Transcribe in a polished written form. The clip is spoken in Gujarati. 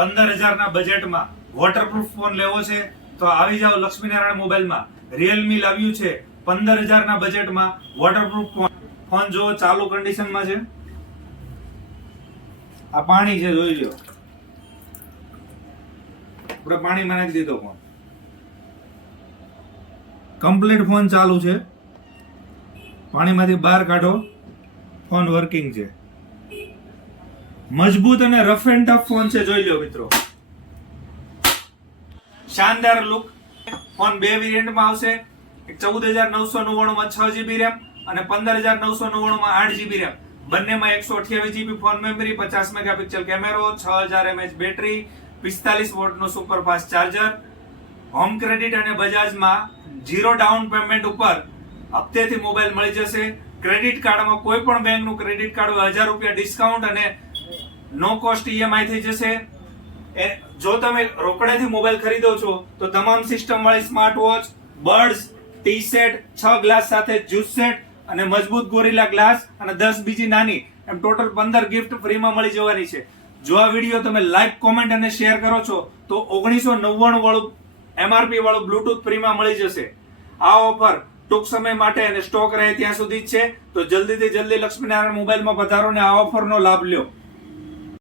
15,000 ના બજેટમાં વોટરપ્રૂફ ફોન લેવો છે તો આવી જાઓ લક્ષ્મીનારાયણ મોબાઈલમાં. રિયલમી લાવ્યું છે 15,000 ના બજેટમાં વોટરપ્રૂફ ફોન. જો ચાલુ કન્ડિશનમાં છે. આ પાણી છે, જોઈ લો. આપણે પાણીમાં નાખી દીધો ફોન. કમ્પ્લીટ ફોન ચાલુ છે. પાણીમાંથી બહાર કાઢો, ફોન વર્કિંગ છે. મજબૂત અને રફ એન્ડ ટફ ફોન છે, જોઈ લો મિત્રો. શાનદાર લુક. ફોન બે વેરિયન્ટમાં આવશે. એક 14,999 માં 6GB રેમ અને 15,999 માં 8GB રેમ. બંનેમાં 128GB ફોન મેમરી, 50 મેગાપિક્સલ કેમેરો, 6000 mAh બેટરી, 45 વોટનું સુપરફાસ્ટ ચાર્જર. હોમ ક્રેડિટ અને બજાજમાં 0 ડાઉન પેમેન્ટ ઉપર હપ્તેથી મોબાઈલ મળી જશે. ક્રેડિટ કાર્ડમાં કોઈ પણ બેંકનું ક્રેડિટ કાર્ડ હોય 1000 રૂપિયા ડિસ્કાઉન્ટ અને નો કોસ્ટ EMI થઈ જશે. જો તમે રોકડેથી મોબાઈલ ખરીદો છો તો તમામ સિસ્ટમ વાળી smart watch, birds, tea set, 6 glass સાથે જ્યુસ સેટ અને મજબૂત ગોરિલા ગ્લાસ અને 10 બીજી નાની એમ ટોટલ 15 ગિફ્ટ ફ્રીમાં મળી જવાની છે. જો આ વિડીયો તમે લાઈક, કોમેન્ટ અને શેર કરો છો તો 1999 વાળું MRP વાળું બ્લૂટૂથ ફ્રીમાં મળી જશે. આ ઓફર ટૂંક સમય માટે અને સ્ટોક રહે ત્યાં સુધી જ છે, તો જલ્દીથી જલ્દી લક્ષ્મીનારાયણ મોબાઈલમાં પધારો ને આ ઓફરનો લાભ લ્યો.